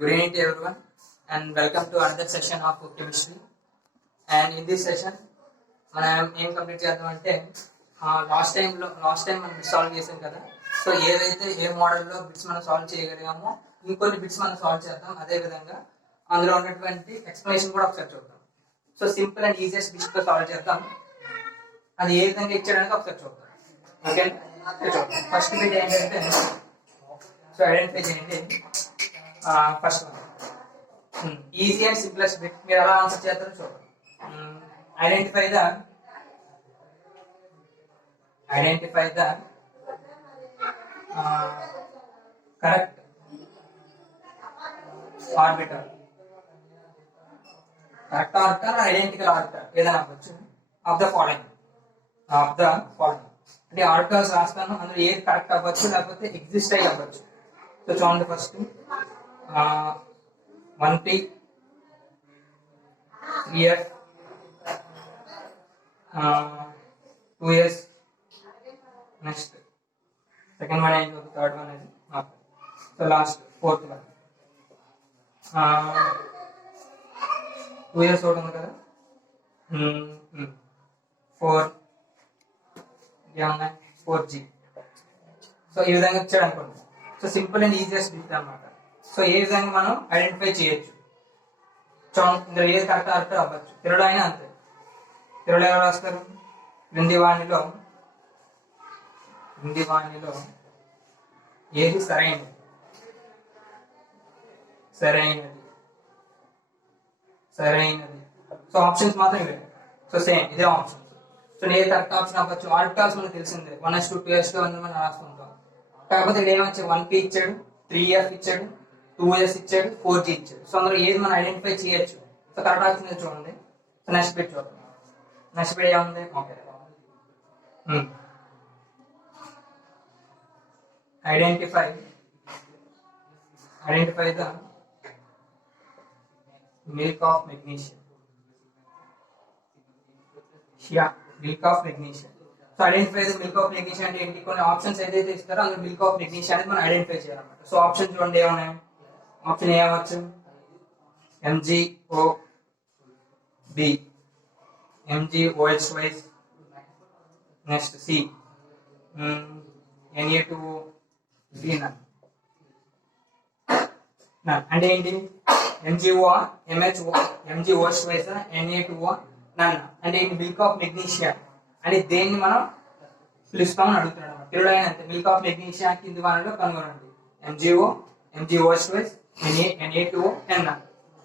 Good evening to everyone and welcome to another session of chemistry. And in this session, మనం ఏం complete చేద్దాం అంటే last time మనం bits solve చేసాం కదా. సో ఏదైతే ఏ మోడల్లో బిట్స్ మనం సాల్వ్ చేయగలిగామో ఇంకొన్ని బిట్స్ మనం సాల్వ్ చేద్దాం. అదే విధంగా అందులో ఉన్నటువంటి ఎక్స్ప్లెనేషన్ కూడా ఒకసారి చూద్దాం. So simple and easiest bits తో సాల్వ్ చేద్దాం. అది ఏ విధంగా ఇచ్చాడనేది ఒకసారి చూద్దాం. ఓకే, ఫస్ట్ బిట్ ఏంటంటే సో ఐడెంటిఫై చేయండి. First one easy and simplest bit. మీరు ఎలా ఆన్సర్ చేస్తారో చూడండి. Identify the correct orbital. Correct orbital identical orbital ఏదైనా అవ్వచ్చు. ఆఫ్ ద ఫాలోయింగ్ అంటే ఆర్బిటల్స్ రాస్తాను, అందులో ఏది కరెక్ట్ అవ్వచ్చు లేకపోతే ఎగ్జిస్ట్ అయ్యి అవ్వచ్చు. సో చూడండి, first 1p 3f 2s. Next second one అయింది, థర్డ్ వన్ అది. So last fourth one 2s ఒకటి ఉంది కదా, 4g. సో ఈ విధంగా ఇచ్చాడు అనుకోండి. So simple and easiest bit అన్నమాట. సో ఏ విధంగా మనం ఐడెంటిఫై చేయొచ్చు. ఇందులో ఏది కరెక్ట్ ఆర్డర్ అవ్వచ్చు. తిరుడు అయినా అంతే. తిరుడు ఎవరు రాస్తారు? క్రింది వాణిలో ఏది సరైనది. సో ఆప్షన్స్ మాత్రం ఇవే. సో సేమ్ ఇదే ఆప్షన్స్. సో ఏ కరెక్ట్ ఆప్షన్ అవ్వచ్చు. ఆర్టికల్స్ మనకు తెలిసిందే, 1s2 2s2 అని మనం రాస్తుంటాం. కాకపోతే ఇక్కడ ఏమొచ్చి 1p ఇచ్చాడు, 3f ఇచ్చాడు, 2s ఇచ్చాడు, 4g ఇచ్చాడు. సో అందులో ఏది మనం ఐడెంటిఫై చేయొచ్చు. సో కరెక్ట్ ఆప్షన్ చూడండి. సో నెక్స్ట్ బిట్ చూద్దాం. నెక్స్ట్ బిట్ ఏముంది? Okay, identify the milk of magnesium. So identify the milk of magnesium అంటే ఏంటి? కొన్ని ఆప్షన్స్ ఏదైతే ఇస్తారో అందులో మిల్క్ ఆఫ్ మెగ్నీషియం అనేది మనం ఐడెంటిఫై చేయాలన్నమాట. సో ఆప్షన్ చూడండి ఏమన్నాయి. ఆప్షన్ ఏ అవ్వచ్చు? MgOB, MgOH2, next C, Na2O, అంటే ఏంటి? MgO, MgOH2, Na2O, నన్ అంటే ఏంటి? మిల్క్ ఆఫ్ మెగ్నీషియం అని దేన్ని మనం పిలుస్తామని అడుగుతున్నాడు అన్నమాట. తిరుడైన అంతే. మిల్క్ ఆఫ్ మెగ్నీషియం కింది వానలో కనుగొనండి. MgO, MgOH2, Na2O, Na.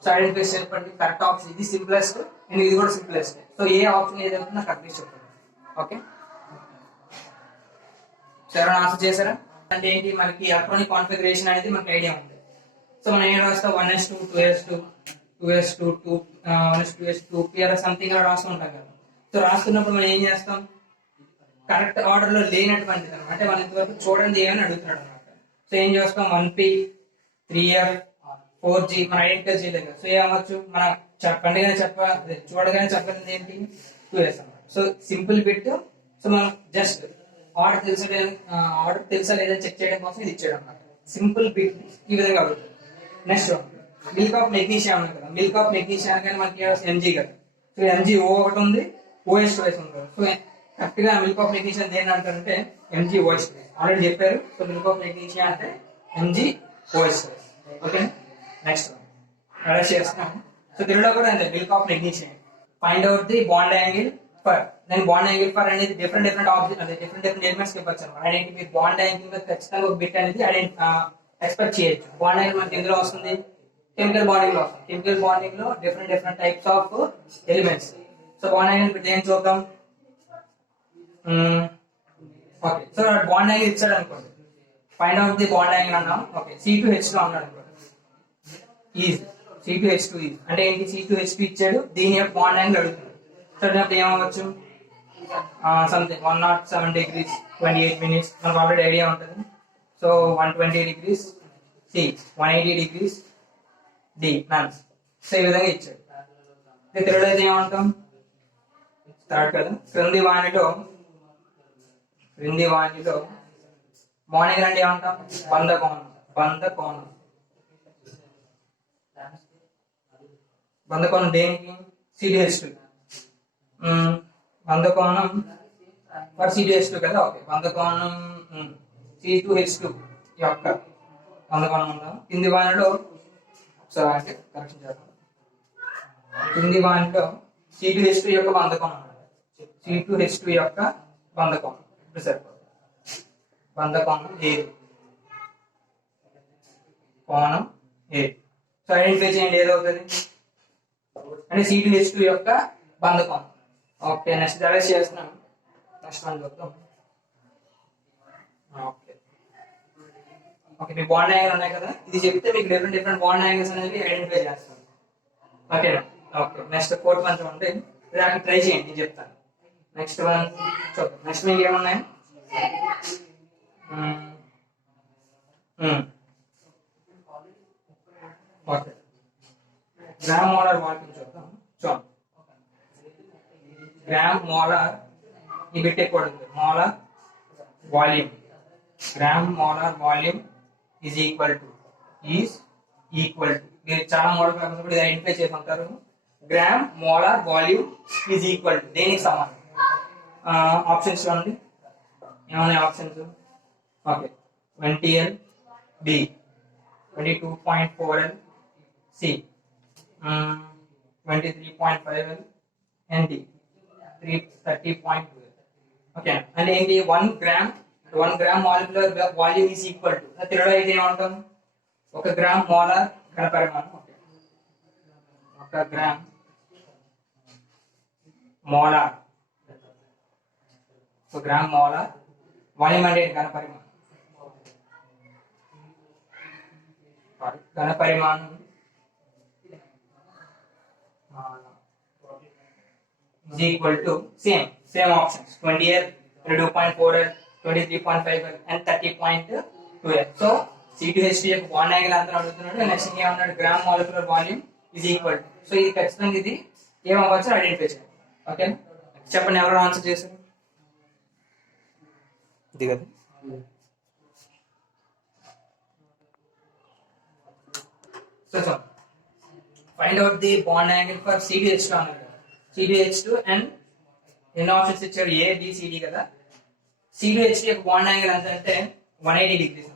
So identify చేయండి. కరెక్ట్ ఆప్షన్ ఇది సింప్లెస్ట్ అండ్ ఇది కూడా సింప్లెస్ట్. సో ఏ ఆప్షన్ ఏదైతే నాకు కరెక్ట్ చెప్పండి. ఓకే, సరే ఆన్సర్ చేశారా? అంటే ఏంటి? మనకి ఎలక్ట్రానిక్ కాన్ఫిగరేషన్ అనేది మనకి ఐడియా ఉంది. సో మనం ఏం రాస్తాం? 1s2 2s2 2s2 1s2 2s2 అలా సంథింగ్ అలా రాస్తూ ఉంటాం కదా. సో రాస్తున్నప్పుడు మనం ఏం చేస్తాం? కరెక్ట్ ఆర్డర్ లో లేనటువంటిది అనమాట. అంటే మనం ఇంతవరకు చూడండి ఏమని అడుగుతున్నాడు అనమాట. సో ఏం చేస్తాం? 1p 3f 4g మనం ఐడెంటిఫై చేయలేదు కదా. సో ఏమవచ్చు? మన చూడగానే చెప్పలేదు ఏంటి? 2s అన్నమాట. So simple bit. సో మనం జస్ట్ ఆర్డర్ తెలుసా లేదా చెక్ చేయడం కోసం ఇది ఇచ్చాడు అనమాట. సింపుల్ బిట్ ఈ విధంగా అడుగుతుంది. నెక్స్ట్ మిల్క్ ఆఫ్ మెగ్నీషియం ఉంది కదా. మిల్క్ ఆఫ్ మెగ్నీషియం కానీ మనకి Mg కదా. సో MgO ఒకటి ఉంది, OH2 ఉంది కదా. సో కరెక్ట్ గా మిల్క్ ఆఫ్ మెగ్నీషియం దేని అంటారంటే MgOH2. ఆల్రెడీ చెప్పారు. సో మిల్క్ ఆఫ్ మెగ్నీషియం అంటే MgOH2. ఓకే, నెక్స్ట్ అలా చేస్తున్నాం. సో తెలుగులో కూడా అంతే. Milk of magnesium find out the bond angle for. నేను బాండ్ యాంగిల్ ఫర్ అనేది డిఫరెంట్ ఆబ్జెక్ట్ అదే డిఫరెంట్ ఎలిమెంట్స్ ఇవ్వచ్చు అనమాట. ఐడెంటిటీ మీరు బాండ్ యాంగిల్ మీద ఖచ్చితంగా ఒక బిట్ అనేది ఎక్స్పెక్ట్ చేయొచ్చు. బాండ్ యాంగిల్ మనకి ఎందులో వస్తుంది? కెమికల్ బాండింగ్ లో వస్తుంది. కెమికల్ బాండింగ్ లో different types of elements. So bond angle bit ఏం చూద్దాం? ఓకే, సో బాండ్ యాంగిల్ ఇచ్చాడు అనుకోండి. Find out the bond angle అన్నాం. ఓకే, C2H2 అన్నాడు అనుకోండి. ఈజ్ C2H2 అంటే ఏంటి? C2H2 ఇచ్చాడు, దీని యొక్క బాండ్ యాంగిల్ అడుగుతున్నాడు. సో అప్పుడు ఏమవచ్చు? సంథింగ్ 107 degrees 28 minutes మనకు ఆల్రెడీ ఐడియా ఉంటుంది. So 120 degrees C, 180 degrees D, nuns. So ఈ విధంగా ఇచ్చాడు. తెలుగులో అయితే ఏమంటాం? థర్డ్ కదా. క్రింది వాణిలో మార్నింగ్ అంటే ఏమంటాం బంధ కోణం బంధ కోణం దేనికి CDH2 బంధ కోణం ఫర్ CDH2 కదా ఓకే బంధ కోణం C2H2 యొక్క బంధ కోణం ఉందా కింది వానిలో ఒకసారి అంటే కరెక్షన్ చేద్దాం కింది వానిలో C2H2 యొక్క బంధ కోణం C2H2 యొక్క బంధ కోణం ఇప్పుడు సరిపోతుంది బంధ కోణం ఏది కోణం ఏది సో ఐడెంటిఫై చేయండి ఏదవుతుంది అంటే C2H2 యొక్క బంధ కోణం ఓకే నెక్స్ట్ అరెస్ట్ చేస్తున్నాం నెక్స్ట్ వన్ చూద్దాం ఓకే ఓకే మీ బాండ్ యాంగిల్ ఉన్నాయి కదా ఇది చెప్తే మీకు డిఫరెంట్ బాండ్ యాంగిల్స్ అనేవి ఐడెంటిఫై చేస్తాను ఓకేనా ఓకే నెక్స్ట్ ఫోర్త్ వన్ చూడండి దానికి ట్రై చేయండి నేను చెప్తాను నెక్స్ట్ వన్ చూద్దాం నెక్స్ట్ మీకు ఏమున్నాయి ఓకే గ్రామ్ మోలార్ వాల్యూమ్ చూద్దాం చూడండి గ్రామ్ మోలార్ ఈ బిట్ ఎక్కువ molar volume gram molar volume is equal to మీరు చాలా మోడల్ పేపర్స్ కూడా ఐడెంటిఫై చేసి ఉంటారు gram molar volume is equal to దేనికి సమానం ఆప్షన్స్ చూడండి ఏమన్నాయి options okay 20L B 22.4L C 23.5L ND 30.2L okay అంటే ఏంటి 1 gram molecular volume is equal to తెలుగులో అయితే ఏమంటాం 1 గ్రామ్ మోలార్ ఘనపరిమాణం 1 gram molar 1 gram molar volume అంటే ఘనపరిమాణం is equal to same options 20L 22.4L 23.5L and 30.2L so C2H2 యొక్క bond angle అంతా అడుగుతున్నాడు నెక్స్ట్ ఏమన్నాడు gram molecular volume is equal to so ఇది ఖచ్చితంగా ఇది ఏమవ్వచ్చు ఐడెంటిఫై చేయాలి ఓకే చెప్పండి ఎవరు ఆన్సర్ చేశారు ఇది కదా So, find out the bond angle for C2H2 అన్నారు కదా C2H2 and ఎన్ని ఆప్షన్స్ ఇచ్చారు A B C D కదా C2H2 యొక్క బాండ్ యాంగిల్ ఎంత అంటే 180 డిగ్రీస్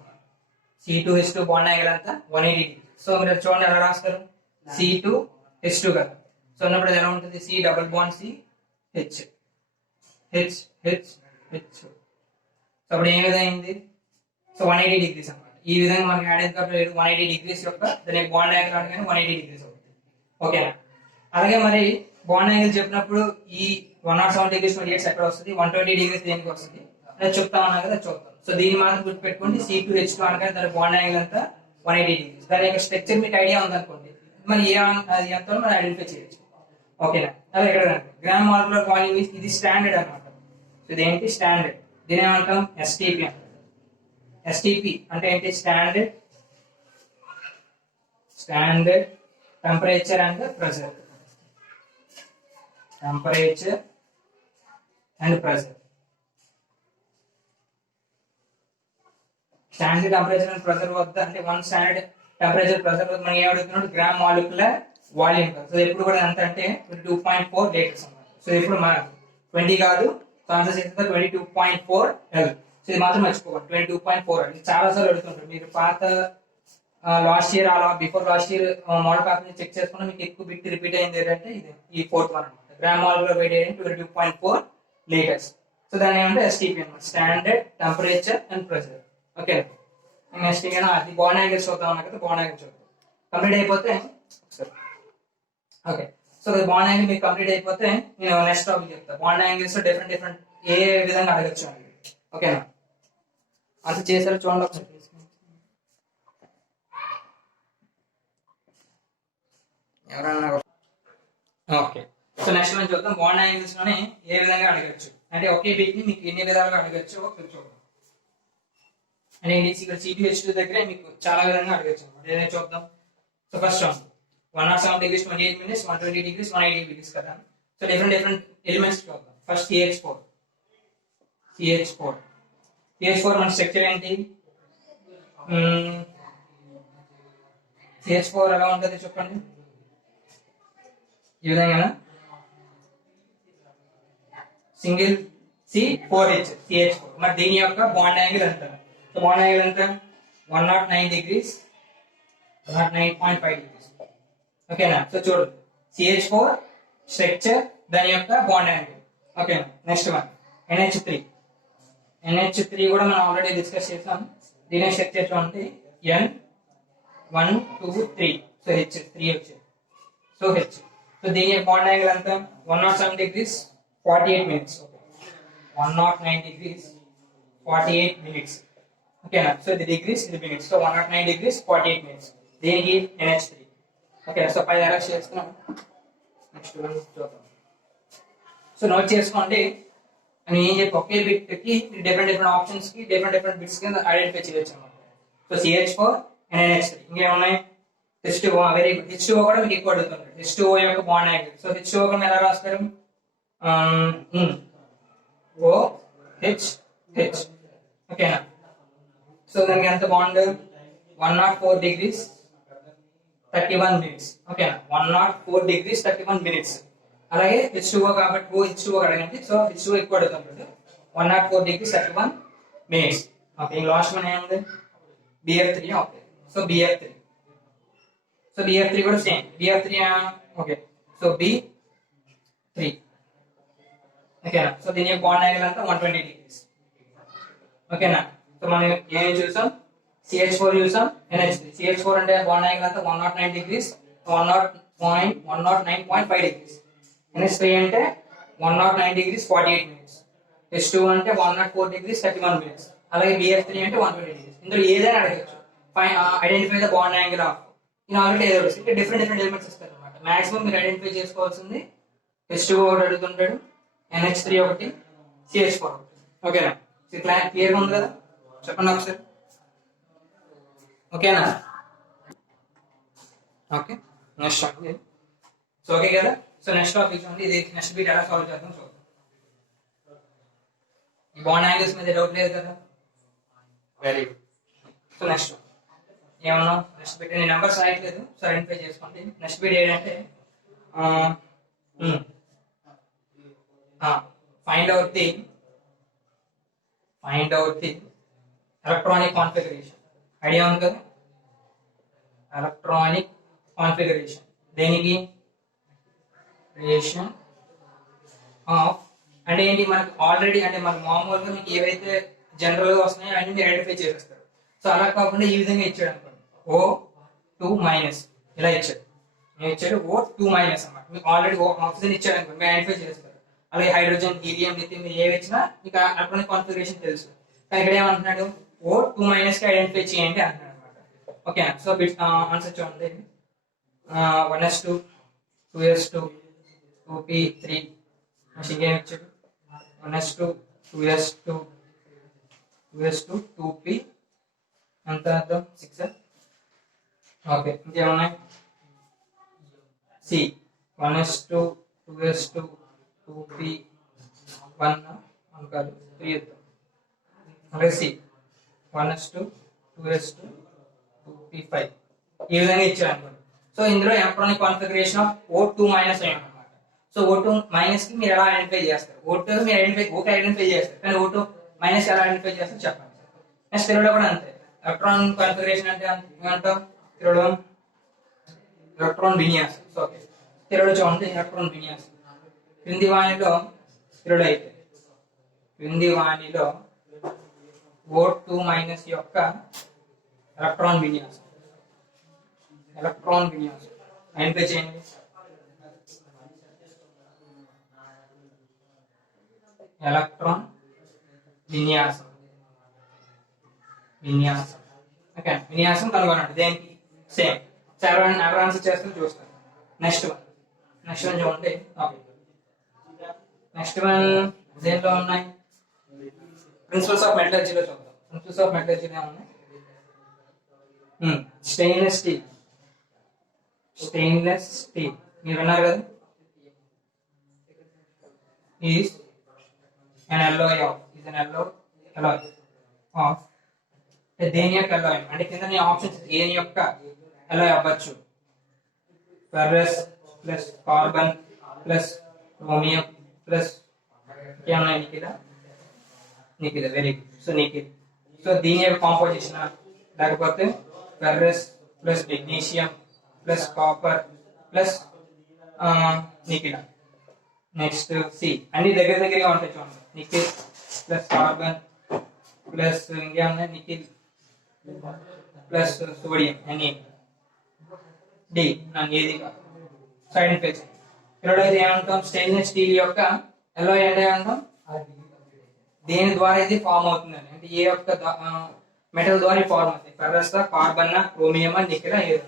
C2H2 బాండ్ యాంగిల్ ఎంత 180 డిగ్రీస్ సో మీరు చూడండి ఎలా రాస్తారు C2H2 కదా సో అన్నప్పుడు ఎలా ఉంటుంది C double bond C H H H H so అప్పుడు ఏ విధంగా అయింది సో 180 డిగ్రీస్ అన్నమాట ఈ విధంగా మనకి యాడ్ అయితే 180 డిగ్రీస్ యొక్క దాని బాండ్ యాంగిల్ అంటే 180 డిగ్రీస్ అవుతుంది ఓకేనా అలాగే మరి బాండ్ యాంగిల్ చెప్పినప్పుడు ఈ 107 డిగ్రీస్ 28 ఎక్కడ వస్తుంది 120 డిగ్రీస్ దేనికి వస్తుంది నేను చెప్తామన్నా కదా చూద్దాం సో దీన్ని మాత్రం గుర్తుపెట్టుకోండి C2H2 అనగా దాని బాండ్ యాంగిల్ అంతా 180 డిగ్రీస్ దాని యొక్క స్ట్రక్చర్ మీకు ఐడియా ఉందనుకోండి మరి ఏ అది ఎంత మనం ఐడెంటిఫై చేయొచ్చు ఓకేనా అలా ఇక్కడ గ్రామ్ మాలిక్యులర్ వాల్యూమ్ ఇది స్టాండర్డ్ అన్నమాట సో ఇదేంటి స్టాండర్డ్ దీని ఏమంటాం STP అంటాం STP అంటే ఏంటి standard temperature and pressure standard temperature and pressure వద్ద అంటే వన్ స్టాండర్డ్ టెంపరేచర్ ప్రెషర్ వద్ద మనం ఏమడుగుతున్నాడు గ్రామ్ మాలిక్యులర్ వాల్యూమ్ సో ఎప్పుడు కూడా ఎంత అంటే 22.4 లీటర్స్ అన్నమాట సో ఇప్పుడు మన 20 కాదు ఆన్సర్ చేస్తే 22.4L సో ఇది మాత్రం మర్చిపోకండి 22.4 అది చాలా సార్లు అడుగుతుంటారు మీరు పాత లాస్ట్ ఇయర్ అలా before last year model paper ని చెక్ చేసుకున్నా మీకు ఎక్కువ బిట్ రిపీట్ అయింది ఏంటంటే ఇది ఈ ఫోర్త్ వన్ అనమాట గ్రామ్ మాలిక్యులర్ వెయిట్ ఏంటి 22.4 లీటర్స్ సో దాని ఏమంటే STP అన్నమాట standard temperature and pressure okay next ఏమైనా అది బాండ్ యాంగిల్స్ చూద్దాం అన్నా కదా బాండ్ యాంగిల్ చూద్దాం కంప్లీట్ అయిపోతే ఓకే సో బాండ్ యాంగిల్ మీకు కంప్లీట్ అయిపోతే నేను నెక్స్ట్ టాపిక్ చెప్తాను బాండ్ యాంగిల్స్ డిఫరెంట్ ఏ విధంగా అడగచ్చు అని ఓకేనా అంత చేశారు చూడండి ఒకసారి ఎవరన్నా ఓకే సో నెక్స్ట్ మనం చూద్దాం బాండ్ యాంగిల్స్ లోనే ఏ విధంగా అడగచ్చు అంటే ఒకే బిట్ ని మీకు ఎన్ని విధాలుగా అడగచ్చు ఒకసారి చూద్దాం అంటే ఇక్కడ C2H2 దగ్గర మీకు చాలా విధంగా అడగచ్చు అన్నమాట ఏదైనా చూద్దాం so first 107 degrees 28 minutes 120 degrees 180 degrees కదా సో డిఫరెంట్ ఎలిమెంట్స్ చూద్దాం ఫస్ట్ CH4 CH4 మన స్ట్రక్చర్ ఏంటి? CH4 ఎలా ఉంటుంది చెప్పండి? ఈ విధంగా సింగిల్ C4H CH4. మరి దీని యొక్క బాండ్ యాంగిల్ ఎంత? సో బాండ్ యాంగిల్ ఎంత? 109 degrees, 109.5 degrees. ఓకేనా? సో చూడండి CH4 స్ట్రక్చర్ దాని యొక్క bond angle. Okay, next one NH3. NH3 కూడా మనం ఆల్రెడీ డిస్కస్ చేసాం. దీని స్ట్రక్చర్ చూడండి N1 2 3. సో H3 వచ్చేది. So H. సో దీని బాండ్ యాంగిల్ ఎంత? 107 degrees 48 minutes. 109 degrees 48 minutes. ఓకేనా? సో ఇది డిగ్రీస్, ఇది మినిట్స్. So 109 degrees 48 minutes. దీనికి NH3. ఓకే, సో పై అరెస్ట్ చేస్తున్నాం. నెక్స్ట్ వన్ చూద్దాం. సో నోట్ చేసుకోండి. అని ఏం చెప్పి ఒకే బిట్ కి డిఫరెంట్ ఆప్షన్స్ కి డిఫరెంట్ బిట్స్ కింద ఐడెంటిఫై చేయొచ్చు అన్నమాట. So CH4 and NH3. ఇంకేమున్నాయి? H2O. Very good. H2O కూడా మీకు ఎక్కువ అడుగుతుంది. H2O యొక్క బాండ్ యాంగిల్. సో H2O కూడా ఎలా రాస్తారు? OH. ఓకేనా? సో దానికి ఎంత బాండ్? 104 degrees 31 minutes. ఓకేనా? 104 degrees 31 minutes. అలాగే H2O కాబట్టి H2O అడగండి. సో H2O ఎక్కువ అడుగుతుంది. 104 degrees 31 minutes. Okay, last one ఏముంది? BF3. Okay, so BF3. So BF3 కూడా same. BF3 okay, so B3. ఓకేనా? సో దీని యొక్క బాండ్ యాంగిల్ అంతా 120 degrees. ఓకేనా? సో మనం ఏం చూసాం? CH4 చూసాం, NH3. CH4 అంటే బాండ్ యాంగిల్ అంతా 109 degrees 109.5 degrees. NH3 అంటే 109 degrees 48 minutes. H2 అంటే 104 degrees 31 minutes. అలాగే BF3 అంటే 120 degrees. ఇందులో ఏదైనా అడగచ్చు. Identify the bond angle of in already ఏదో డిఫరెంట్ ఎలిమెంట్స్ ఇస్తారు అనమాట. మాక్సిమం మీరు ఐడెంటిఫై చేసుకోవాల్సింది H2O ఒకటి అడుగుతుంటాడు, NH3 ఒకటి, CH4 ఒకటి. ఓకేనా? క్లియర్గా ఉంది కదా? చెప్పండి ఒకసారి. ఓకేనా? Okay, next topic. So okay కదా? సో నెక్స్ట్ టాపిక్ చూడండి. ఇది నెక్స్ట్ బీట్ ఎలా సాల్వ్ చేద్దాం చూద్దాం. ఈ బాండ్ యాంగిల్స్ మీద డౌట్ లేదు కదా? Very good. సో నెక్స్ట్ ఏమన్నా నెక్స్ట్ బీట్ నేను నెంబర్స్ రాయట్లేదు. సో ఐడెంటిఫై చేసుకోండి. నెక్స్ట్ బీట్ ఏంటంటే find out the electronic configuration. Idea ఉంది కదా? ఎలక్ట్రానిక్ కాన్ఫిగరేషన్ దేనికి? క్రియేషన్ ఆఫ్ అంటే ఏంటి? మనకు ఆల్రెడీ అంటే మనకు మామూలుగా మీకు ఏవైతే జనరల్ గా వస్తున్నాయో అన్ని మీరు ఐడెంటిఫై చేసేస్తారు. సో అలా కాకుండా ఈ విధంగా ఇచ్చాడు అనుకోండి, O2- ఇలా ఇచ్చాడు. ఇచ్చాడు O2- అన్నమాట. మీకు ఆల్రెడీ ఆక్సిజన్ ఇచ్చాడు అనుకోండి, మీరు ఐడెంటిఫై చేస్తారు. అలాగే హైడ్రోజన్, హీలియం, లిథియం మీరు ఏవి ఇచ్చినా మీకు ఎలక్ట్రానిక్ కాన్ఫిగరేషన్ తెలుసు. కానీ ఇక్కడ ఏమంటున్నాడు? O2- కి ఐడెంటిఫై చేయండి అంటున్నాడు అనమాట. ఓకే, సో ఆన్సర్ చూడండి. 1s2 2s2 2p3 ఇంకేం ఇచ్చాడు? 1s2 2s2 2s2 2p ఎంత అర్థం? 6. ఓకే, ఇంకేమున్నాయి? C 1s2 2s2 2p1 కాదు 3 అలాగే C 1s2 2s2 2p5 ఈ విధంగా ఇచ్చాడు అనుకోండి. సో ఇందులో ఎలక్ట్రానిక్ కాన్ఫిగరేషన్ ఆఫ్ O2- అన్నమాట. సో O2- కి మీరు ఎలా ఐడెంటిఫై చేస్తారు? O2 మీరు ఐడెంటిఫై చేస్తారు, కానీ O2- ఎలా ఐడెంటిఫై చేస్తారు చెప్పండి. నెక్స్ట్ తిరగడం కూడా అంతే. ఎలక్ట్రాన్ కాన్ఫిగరేషన్ అంటే ఏమంటాం? తిరగడం ఎలక్ట్రాన్ విన్యాసం. సో ఓకే, తిరగడం చూడండి. ఎలక్ట్రాన్ విన్యాసం క్రింది వాణిలో తిరగడం అయితే క్రింది వాణిలో O2- యొక్క ఎలక్ట్రాన్ విన్యాసం ఐడెంటిఫై చేయండి. ఎలక్ట్రాన్ విన్యాసం ఓకే, విన్యాసం కనుగొనండి. దేనికి? సేమ్. ఎవరు ఆన్సర్ చేస్తారో చూస్తాను. నెక్స్ట్ వన్ చూడండి. ఓకే, నెక్స్ట్ వన్ దేంట్లో ఉన్నాయి? ప్రిన్సిపల్స్ ఆఫ్ మెటలర్జీలో చూద్దాం. ప్రిన్సిపల్స్ ఆఫ్ మెటలర్జీలో ఉన్నాయి. స్టెయిన్లెస్ స్టీల్ మీరు విన్నారు కదా? ఈజ్ an alloy ఆఫ్ దేని యొక్క alloy అంటే కింద ఆప్షన్స్ దేని యొక్క alloy అవ్వచ్చు ferrous plus carbon plus chromium plus ఏమన్నా nickel very good so nickel so దీని యొక్క కాంపోజిషన్ లేకపోతే ferrous plus magnesium plus copper plus nickel next C అన్ని దగ్గర దగ్గరగా ఉంటాయి చూడండి నికిల్ ప్లస్ కార్బన్ ప్లస్ ఇంకేమన్నా నికిల్ ప్లస్ సోడియం అన్ని డి నాకు ఏది కాదు సైడ్ ఎఫెక్ట్స్ ఇక్కడ అయితే ఏమంటాం స్టెయిన్లెస్ స్టీల్ యొక్క alloy అంటే ఏమంటాం దేని ద్వారా ఇది ఫామ్ అవుతుందని అంటే ఏ యొక్క మెటల్ ద్వారా ఫార్మ్ అవుతుంది ఫెర్రస్ కార్బన్ క్రోమియం నికెల్ ఏదో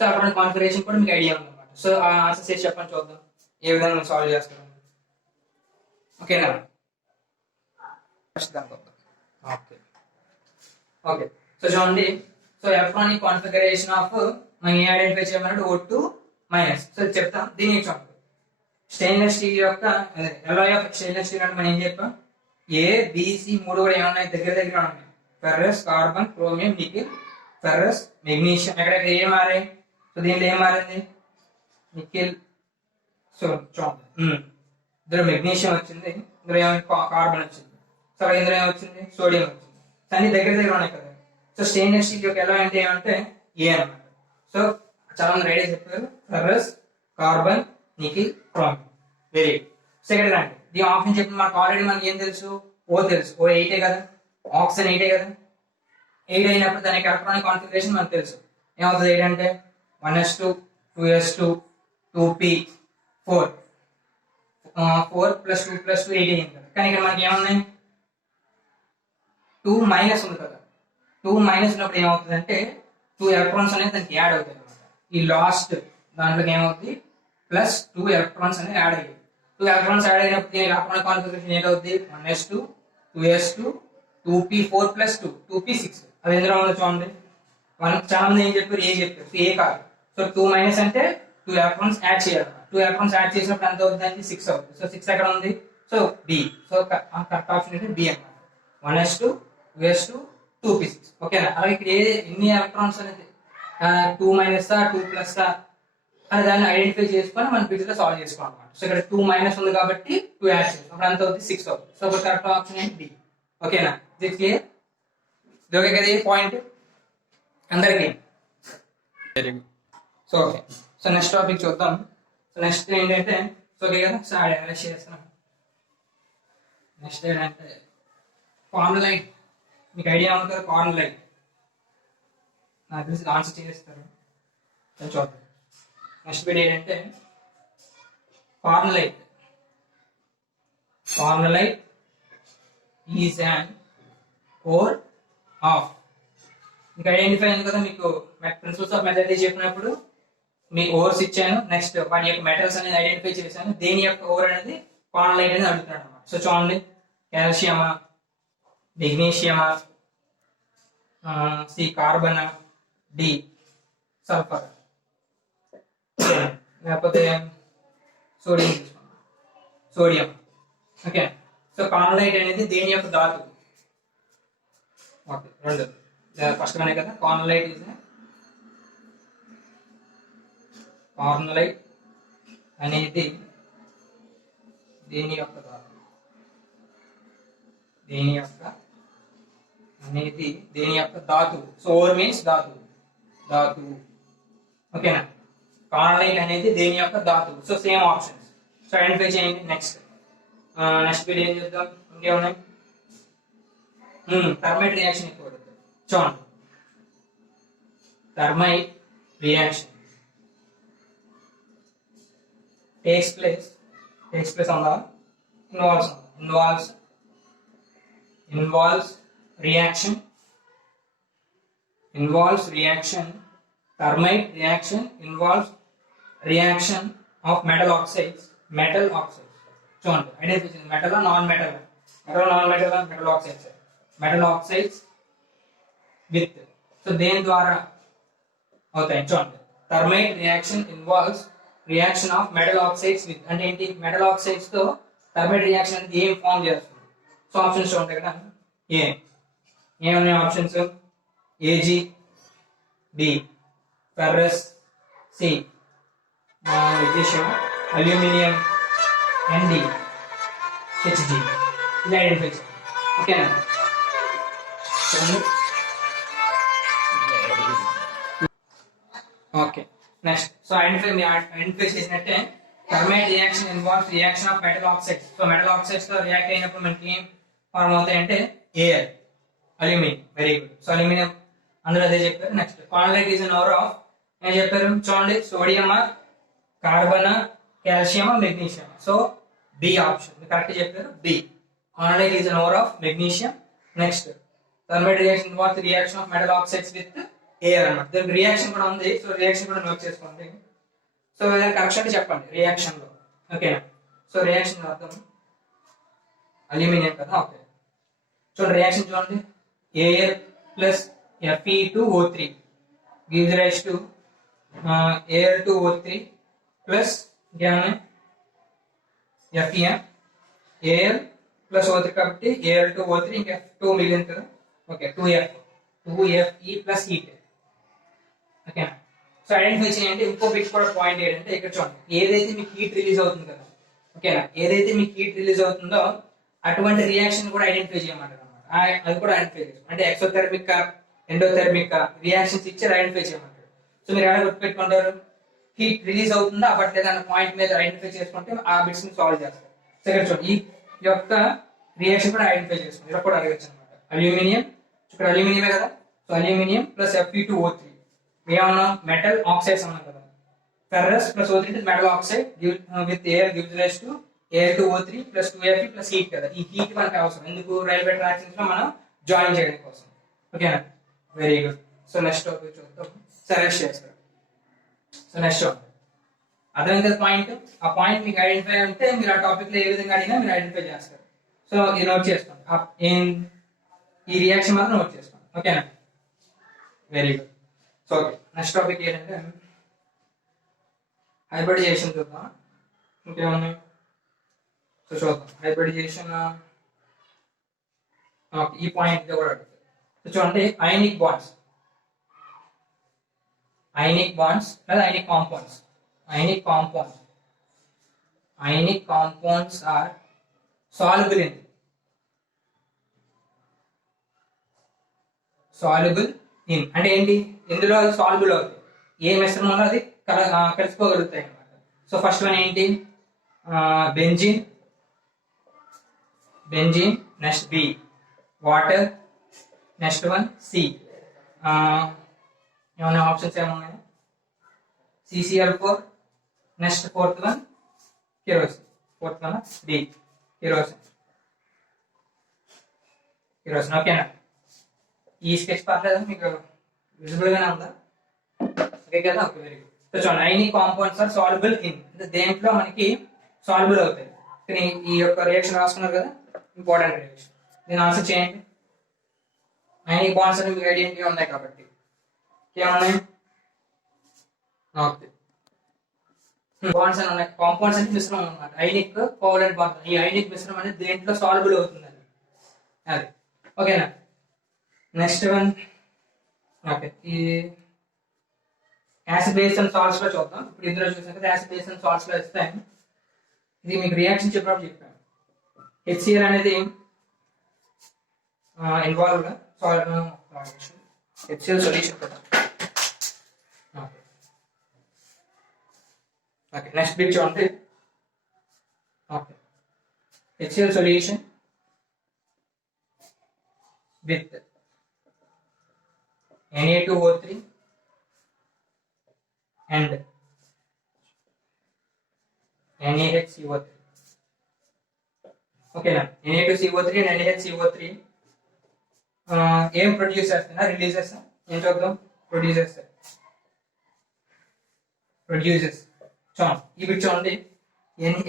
సో అక్కడ కాన్ఫిగరేషన్ కూడా మీకు ఐడియా ఉందన్నమాట సో ఆ ఆన్సర్స్ చేసి చెప్పండి చూద్దాం ఏ విధంగా సాల్వ్ చేస్తాం ఓకేనా ఓకే ఓకే సో చూడండి సో ఎలక్ట్రానిక్ కాన్ఫిగరేషన్ ఆఫ్ మనం ఏ ఐడెంటిఫై చేయమన్నాడు O2 మైనస్ సో చెప్తాం దీనికి చూడండి స్టెయిన్లెస్ స్టీల్ యొక్క alloy ఆఫ్ స్టెయిన్లెస్ స్టీల్ అంటే మనం ఏం చెప్పాం ఏ బిసి మూడు కూడా ఏమన్నాయి దగ్గర దగ్గర ఉన్నాయి ferrous carbon chromium nickel ferrous magnesium ఎక్కడ ఏం మారాయి సో దీంట్లో ఏం మారింది నికిల్ సో చూడండి ఇందులో మెగ్నీషియం వచ్చింది ఇందులో ఏమైంది కార్బన్ వచ్చింది సో ఇందులో ఏమొచ్చింది సోడియం వచ్చింది సో అన్ని దగ్గర దగ్గర ఉన్నాయి కదా సో స్టెయిన్లెస్ స్టీల్ యొక్క alloy అంటే ఏమంటే ఏ అన్నమాట సో చాలా మంది రెడీ చెప్పారు ferrous carbon nickel chromium very second రండి దీని ఆప్షన్ చెప్పిన మనకు ఆల్రెడీ మనకి ఏం తెలుసు ఓ తెలుసు ఓ 8 కదా ఆక్సిజన్ 8 కదా 8 అయినప్పుడు దానికి ఎలక్ట్రానిక్ కాన్ఫిగరేషన్ మనకు తెలుసు ఏమవుతుంది 8 అంటే 1s2 2s2 2p4 4 plus 2 plus 2 8 అయింది కదా కానీ ఇక్కడ మనకి ఏమున్నాయి 2 మైనస్ ఉంది కదా 2 మైనస్ ఉన్నప్పుడు ఏమవుతుంది అంటే 2 ఎలక్ట్రాన్స్ అనేది దానికి యాడ్ అవుతాయి అనమాట ఈ లాస్ట్ దాంట్లోకి ఏమవుతుంది ప్లస్ 2 ఎలక్ట్రాన్స్ అనేది యాడ్ అయ్యాయి 2 ఎలక్ట్రాన్స్ యాడ్ అయినప్పుడు దీని electronic configuration ఏంటవుతుంది 1s2 2s2 2p4 plus 2 2p6 అది ఎందులో ఉందో చూడండి మనకు చాలా మంది ఏం చెప్పారు ఏ చెప్పారు ఏ కాదు సో 2 మైనస్ అంటే 2 ఎలక్ట్రాన్స్ యాడ్ చేయాలి 2 ఎలక్ట్రాన్స్ యాడ్ చేసినప్పుడు ఎంత అవుతుంది అంటే 6 అవుతుంది సో 6 ఎక్కడ ఉంది so B so correct option అంటే బి అన్నమాట 1s2 2s2 2p6 ఓకేనా అలాగే ఇక్కడ ఎన్ని ఎలక్ట్రాన్స్ అనేది 2 మైనస్ 2 ప్లస్ అని దాన్ని ఐడెంటిఫై చేసుకొని మనం ఫిజిక్స్ లో సాల్వ్ చేసుకోవాలి అనమాట సో ఇక్కడ 2 మైనస్ ఉంది కాబట్టి 2 యాడ్ చేస్తాం అప్పుడు ఎంత అవుతుంది 6 అవుతుంది సో ఇప్పుడు కరెక్ట్ ఆప్షన్ ఏంటి డి ఓకేనా ఇది క్లియర్ ఇది ఓకే కదా పాయింట్ అందరికి very good so okay so next topic చూద్దాం సో నెక్స్ట్ ఏంటంటే సో ఓకే కదా సో అరెస్ట్ చేస్తున్నాం నెక్స్ట్ ఏంటంటే కార్న్ లైట్ మీకు ఐడియా ఉంది కదా కార్న్ లైట్ నాకు తెలిసి ఆన్సర్ చేస్తారు చూద్దాం నెక్స్ట్ వీడియో ఏంటంటే corn light is and ore of మీకు ఐడెంటిఫై అయింది కదా మీకు ప్రిన్సిపల్స్ ఆఫ్ మెథడ్ చెప్పినప్పుడు మీకు ఓర్స్ ఇచ్చాను నెక్స్ట్ వాటి యొక్క మెటల్స్ అనేది ఐడెంటిఫై చేశాను దేని యొక్క ఓర్ అనేది కార్న్ లైట్ అనేది అడుగుతున్నాడు అనమాట సో చూడండి కాల్షియమా మెగ్నీషియమా సి కార్బన్ డి సల్ఫర్ లేకపోతే sodium okay so corn light అనేది దేని యొక్క ధాతు ఓకే రెండు ఫస్ట్ వన్ కదా కార్న్ లైట్ అనేది దేని యొక్క ధాతు దేని యొక్క ధాతు సో ఓర్ మీన్స్ ధాతు ఓకేనా కార్న్ లైట్ అనేది దేని యొక్క ధాతు so same options so identify చేయండి నెక్స్ట్ వీడియో ఏం చేద్దాం ఇంకేమున్నాయి థర్మైట్ రియాక్షన్ ఎక్కువ చూడండి thermite reaction takes place on the involves reaction thermite reaction involves reaction of metal oxides చూడండి identify metal non metal metal oxides with so దేని ద్వారా అవుతాయి చూడండి thermite reaction involves reaction of metal oxides with అంటే ఏంటి metal oxides తో thermite reaction అనేది ఏం ఫామ్ చేస్తుంది సో ఆప్షన్స్ చూడండి ఇక్కడ ఏ ఏమన్నా options AG, B ferrous, C magnesium, aluminium, and D HG. ఇది ఐడెంటిఫై చేయండి. ఓకేనా? Okay next. సో ఐడెంటిఫై చేసినట్టే thermite reaction involves reaction of metal oxides. So metal oxides తో రియాక్ట్ అయినప్పుడు మనకి ఏం ఫార్మ్ అవుతాయి అంటే AR, aluminium. Very good. So aluminium అందరూ అదే చెప్పారు. Next carnallite is an ore of ఏం చెప్పారు చూడండి, sodium, carbon, calcium, magnesium. So B option correct చెప్పారు. B కాన్లైట్ is an ore of magnesium. Next thermite reaction involves reaction of metal oxides with air అన్నమాట. దీనికి reaction కూడా ఉంది. So reaction కూడా note చేసుకోండి. సో ఏదైనా కరెక్షన్ చెప్పండి రియాక్షన్ లో. ఓకేనా? సో రియాక్షన్ అర్థం అల్యూమినియం కదా. ఓకే చూడండి రియాక్షన్ చూడండి, air plus Fe2O3 gives rise to Al2O3 plus Fe, Al plus O3 కాబట్టి Al2O3 ఇంకా F2 మిగిలింది కదా. Okay 2Fe plus heat. Okay so identify చేయండి. ఇంకో బిట్ కూడా పాయింట్ ఏంటంటే ఇక్కడ చూడండి, ఏదైతే మీకు హీట్ రిలీజ్ అవుతుంది కదా, ఓకేనా, ఏదైతే మీకు హీట్ రిలీజ్ అవుతుందో అటువంటి రియాక్షన్ కూడా ఐడెంటిఫై చేయమంటారు అనమాట. అది కూడా ఐడెంటిఫై చేస్తాం అంటే ఎక్సోథెర్మిక్, ఎండోథెర్మిక్ రియాక్షన్స్ ఇచ్చి ఐడెంటిఫై చేయమంటారు. సో మీరు ఎలా గుర్తుపెట్టుకుంటారు, హీట్ రిలీజ్ అవుతుందా అవ్వట్లేదా అన్న పాయింట్ మీద ఐడెంటిఫై చేసుకుంటే ఆ బిట్స్ ని సాల్వ్ చేస్తారు. సెకండ్ చూడండి, ఈ యొక్క రియాక్షన్ కూడా ఐడెంటిఫై చేసుకుంటారు. ఇలా కూడా అడగచ్చు అనమాట. అల్యూమినియం, ఇక్కడ అల్యూమినియమే కదా. సో అల్యూమినియం ప్లస్ Fe2O3 ఏమన్నా మెటల్ ఆక్సైడ్స్ అన్నాం కదా. Ferrous plus O3 metal oxide with air gives rise to Al2O3 plus 2Fe plus heat కదా. ఈ హీట్ మనకి అవసరం ఎందుకు, రైల్వే ట్రాక్స్ లో మనం జాయిన్ చేయడం కోసం. ఓకేనా? Very good. So next topic చూద్దాం. సరెస్ట్ చేస్తారు. సో నెక్స్ట్ అర్థమైంది కదా పాయింట్. ఆ పాయింట్ మీకు ఐడెంటిఫై అంటే మీరు ఆ టాపిక్ లో ఏ విధంగా అడిగినా మీరు ఐడెంటిఫై చేస్తారు. సో ఇది నోట్ చేసుకోండి. ఈ రియాక్షన్ మాత్రం నోట్ చేసుకోండి. ఓకేనా? Very good. So okay next topic ఏంటంటే హైబ్రిడైజేషన్ చూద్దాం. ఇంకేమన్నా సో చూద్దాం. హైబ్రిడైజేషన్ ఈ పాయింట్ కూడా అడుగుతుంది. సో చూడండి, అయనిక్ బాండ్స్ లేదా ionic compounds are soluble in అంటే ఏంటి, ఎందులో అది సాల్యుబుల్ అవుతుంది, ఏ మిశ్రమంలో అది కలిసిపోగలుగుతాయి అన్నమాట. సో ఫస్ట్ వన్ ఏంటి, benzene, next B water, next one C ఏమైనా ఆప్షన్స్ ఏమన్నాయి, CCl4, next fourth one kerosene, D kerosene. ఓకేనా? ఈ స్కెచ్ పర్లేదు మీకు, విజిబుల్ గానే ఉందా? ఓకే కదా. Okay very good. సో చూడండి, ionic compounds are soluble in అంటే దేంట్లో మనకి సాల్యుబుల్ అవుతాయి. కానీ ఈ యొక్క రియాక్షన్ రాసుకున్నారు కదా, ఇంపార్టెంట్ రియాక్షన్. దీని ఆన్సర్ చేయండి. అయనిక్ బాండ్స్ అని మీకు ఐడియా ఉన్నాయి కాబట్టి ఏమన్నాయి, ఓకే బాండ్స్ అని ఉన్నాయి. కాంపౌండ్స్ అంటే మిశ్రమం అన్నమాట. అయనిక్ కోవలెంట్ బాండ్స్, ఈ అయనిక్ మిశ్రమం అనేది దేంట్లో సాల్యుబుల్ అవుతుంది అది. ఓకేనా? నెక్స్ట్ వన్ ఓకే, ఈ యాసిడ్ బేస్ అండ్ సాల్ట్స్ లో చూద్దాం. ఇప్పుడు ఇందులో చూసాం కదా, యాసిడ్ బేస్ అండ్ సాల్ట్స్ లో ఇస్తే ఇది మీకు రియాక్షన్ చెప్పినప్పుడు చెప్పాను. HCl అనేది ఇన్వాల్వ్ HCl సొల్యూషన్ కదా. ఓకే నెక్స్ట్ బిట్ చూడండి. Okay HCl solution with Na2O3 and NaHCO3. ఓకేనా? Na2CO3 and NaHCO3 ఏం ప్రొడ్యూస్ చేస్తున్నా, రిలీజ్ చేస్తా, ఏం చూద్దాం, ప్రొడ్యూసెస్. చూడండి ఈ బిట్ చూడండి,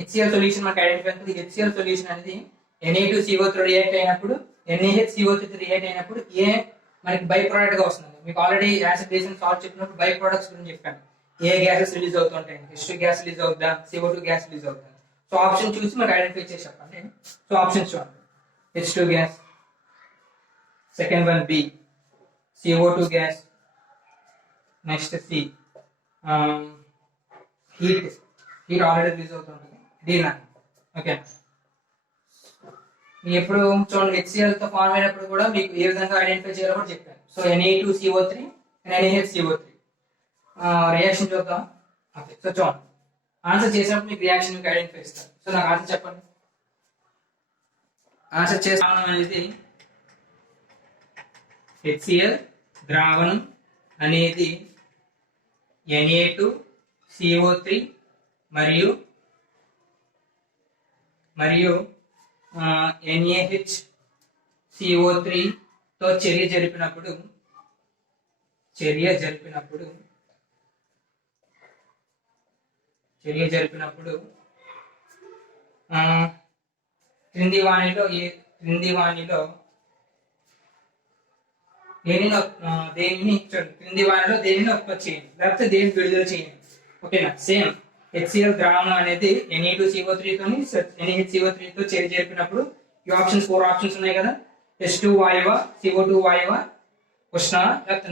HCl సొల్యూషన్ మనకి ఐడెంటిఫై అవుతుంది. HCl సొల్యూషన్ అనేది Na2CO3 రియాక్ట్ అయినప్పుడు NaHCO3 రియాక్ట్ అయినప్పుడు మనకి బై ప్రోడక్ట్ గా వస్తుంది. మీకు already acid base and salt చెప్పినప్పుడు బై ప్రొడక్ట్స్ గురించి చెప్పాను. ఏ గ్యాసెస్ రిలీజ్ అవుతుంటాయి, H2 గ్యాస్ రిలీజ్ అవుతుందా, CO2 గ్యాస్ రిలీజ్ అవుతుంది. సో ఆప్షన్ చూసి మనకి ఐడెంటిఫై చేసి చెప్పండి. సో ఆప్షన్స్ చూడండి, H2 gas, second one B CO2 gas. Next C heat already release అవుతుంటుంది D9. ఓకే, ఎప్పుడు చూడండి HCl తో ఫార్మ్ అయినప్పుడు కూడా మీకు ఏ విధంగా ఐడెంటిఫై చేయాలో కూడా చెప్పాను. సో Na2CO3 NaHCO3 రియాక్షన్ చూద్దాం. ఓకే, సో చూడండి ఆన్సర్ చేసినప్పుడు మీకు రియాక్షన్ మీకు ఐడెంటిఫై ఇస్తాను. సో నాకు ఆన్సర్ చెప్పండి. ఆన్సర్ చేస్తాం అనేది HCl ద్రావణం అనేది Na2CO3 మరియు NaHCO3 తో చర్య జరిపినప్పుడు క్రింది వాణిలో దేనిని ఉత్పత్తి చేయండి లేకపోతే దేనిని విడుదల చేయండి. ఓకేనా, సేమ్ HCl ద్రావణం అనేది Na2CO3 తోని NaHCO3 తో చర్య జరిపినప్పుడు ఈ ఆప్షన్స్ 4 ఆప్షన్స్ ఉన్నాయి కదా, H2 వాయువా, CO2 వాయువా, ఉష్ణ లేకపోతే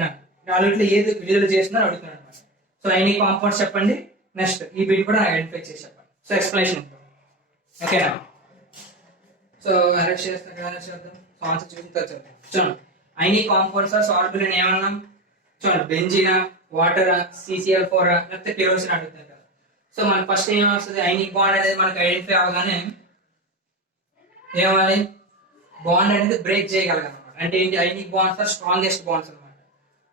నాలుగిట్లో ఏది విడుదల చేస్తుందని అడుగుతున్నాను అనమాట. సో ఐనిక్ కాంపౌండ్స్ చెప్పండి. నెక్స్ట్ ఈ బిట్ కూడా ఐడెంటిఫై చేసి చెప్పండి. సో ఎక్స్ప్లెనేషన్ ఓకేనా. సో అరెస్ట్ చేద్దాం. ఆన్సర్ చూసిన తర్వాత చూడండి ఐనిక్ కాంపౌండ్స్ ఆర్ సాల్యుబుల్ అని ఏమన్నాం. చూడండి బెంజీనా, వాటర్, CCl4 లేకపోతే కెరోసిన్ అడుగుతారు కదా. సో మనకి ఫస్ట్ ఏం వస్తుంది, ఐనిక్ బాండ్ అనేది మనకి ఐడెంటిఫై అవగానే ఏమవ్వాలి, బాండ్ అనేది బ్రేక్ చేయగలగాలి. అంటే ఏంటి, ఐనిక్ బాండ్స్ ఆర్ స్ట్రాంగెస్ట్ బాండ్స్ అనమాట.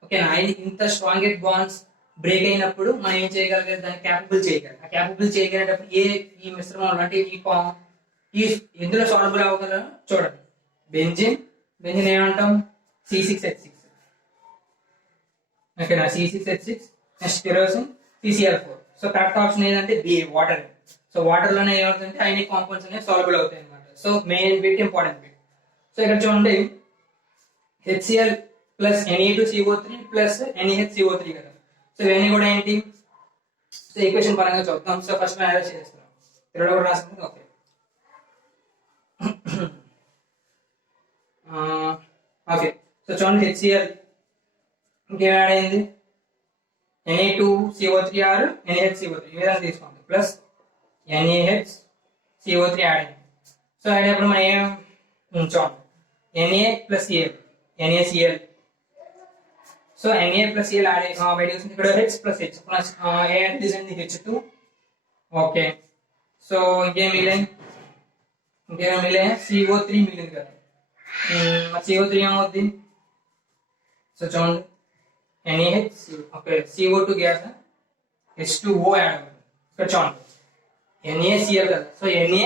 ఓకేనా, ఐనిక్ ఇంత స్ట్రాంగెస్ట్ బాండ్స్ బ్రేక్ అయినప్పుడు మనం ఏం చేయగలిగారు, దాన్ని క్యాపబుల్ చేయగలం. ఆ క్యాపబుల్ చేయగలిగేటప్పుడు ఈ మిశ్రమం అంటే ఈ ఎందులో సాల్యుబుల్ అవ్వగలరు చూడండి. బెంజిన్ ఏమంటాం, C6H6. ఓకేనా, C6H6. Next kerosene CCl4. So correct option ఏంటంటే బి, వాటర్. సో వాటర్ లోనే ఏమవుతుందంటే ఐనిక్ కాంపౌండ్స్ అనేవి సాల్యుబుల్ అవుతాయి అనమాట. So main bit, important bit. So ఇక్కడ చూడండి HCl plus Na2CO3 plus NaHCO3 కదా. సో ఇవన్నీ కూడా ఏంటి, సో ఈక్వేషన్ పరంగా చూద్దాం. సో ఫస్ట్ మనం అరేంజ్ చేస్తున్నాం, ఇక్కడ కూడా రాస్తుంది. Okay, okay. సో చూడండి HCl ఇంకేం యాడ్ అయింది, Na2CO3 ఆర్ NaHCO3 ఈ విధంగా తీసుకోండి, ప్లస్ NaHCO3 యాడ్ అయింది. సో యాడ్ అయినప్పుడు మనం ఏం చూడండి Na plus Cl NaCl. So Na plus Cl add బయట ఇక్కడ H plus H plus H2. Okay, so ఇంకేం మిగిలింది, CO3 మిగిలింది కదా. CO3 ఏమవుద్ది, సో చూడండి NaH. Okay, CO2 gas, H2O add అవుతుంది. ఇక్కడ చూడండి NaCl కదా. సో Na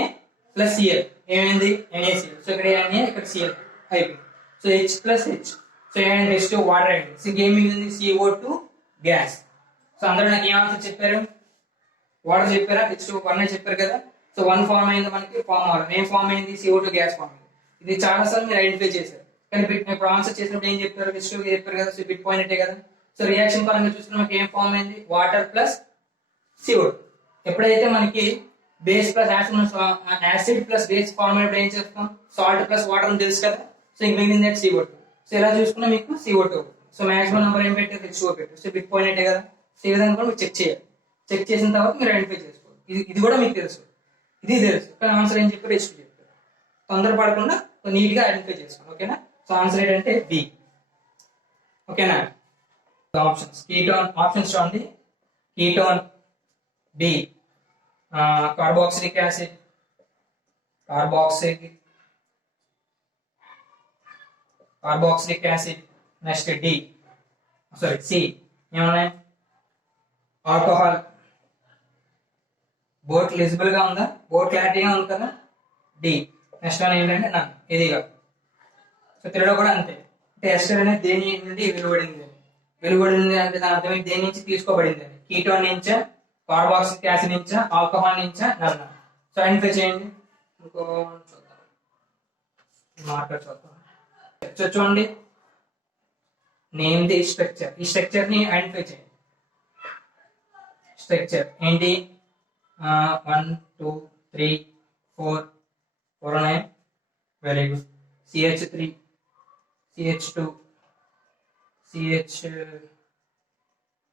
ప్లస్ Cl ఏమైంది, NaCl. సో ఇక్కడ Na, ఇక్కడ Cl అయిపోయింది. So H plus H. So ఏమైంది, H2 వాటర్ అయింది. సో ఇంకేం మిగిలింది, CO2 గ్యాస్. సో అందరూ నాకు ఏం ఆన్సర్ చెప్పారు, వాటర్ చెప్పారా, H2 చెప్పారు కదా. సో 1 ఫామ్ అయింది మనకి, ఫామ్ అవ్వాలి. ఏం ఫామ్ అయింది, CO2 గ్యాస్ ఫామ్ అయింది. ఇది చాలా సార్లు మీరు ఐడెంటిఫై చేశారు, కానీ ఇప్పుడు ఆన్సర్ చేసినప్పుడు ఏం చెప్పారు, H2 చెప్పారు కదా. సో బిట్ పాయింట్ కదా. సో రియాక్షన్ పరంగా చూస్తున్నా మనకి ఏం ఫామ్ అయింది, వాటర్ ప్లస్ CO2. ఎప్పుడైతే మనకి base plus acid plus base form అయినప్పుడు ఏం చేస్తాం, సాల్ట్ ప్లస్ వాటర్ అని తెలుసు కదా. సో ఇంక మిగిలింది CO2. సో ఇలా చూసుకున్నా మీకు CO2. సో మాక్సిమం నెంబర్ ఏం పెట్టారు, H2O పెట్టారు. సో బిట్ పాయింట్ కదా. సో ఈ విధంగా కూడా మీరు చెక్ చేయాలి. చెక్ చేసిన తర్వాత మీరు ఐడెంటిఫై చేసుకోవాలి. ఇది కూడా మీకు తెలుసు, ఇది తెలుసు, కానీ ఆన్సర్ ఏం చెప్పారు, H2 చెప్పారు. తొందరపడకుండా నీట్ గా ఐడెంటిఫై చేసుకోండి. ఓకేనా, సో ఆన్సర్ ఏంటంటే బి. ఓకేనా, ఆప్షన్స్ కీటోన్, ఆప్షన్స్ చూడండి. Ketone B, carboxylic acid, carboxylic acid. Next D, sorry C ఏమన్నాయి, ఆల్కహాల్. బోర్డ్ లిజిబుల్ గా ఉందా, బోర్డ్ క్లారిటీగా ఉంది కదా. డి. నెక్స్ట్ వన్ ఏంటంటే నన్, ఇదిగా. సో త్రీలో కూడా అంతే. అంటే ఎస్టర్ అనేది దేని నుండి వెలువడింది అంటే దాని అర్థం దేని నుంచి తీసుకోబడింది అని. కీటోన్ నుంచా, కార్బాక్సిలిక్ యాసిడ్ నుంచా, ఆల్కహాల్ నుంచా, నన్. సో ఐడెంటిఫై చేయండి. ఇంకో చూద్దాం, మార్కర్ చూద్దాం. చూడండి, నేమ్ ది స్ట్రక్చర్. ఈ స్ట్రక్చర్ ని ఐడెంటిఫై చేయండి. స్ట్రక్చర్ ఏంటి, 1 2 3 4 ఉన్నాయి. Very good. CH3 CH2 CH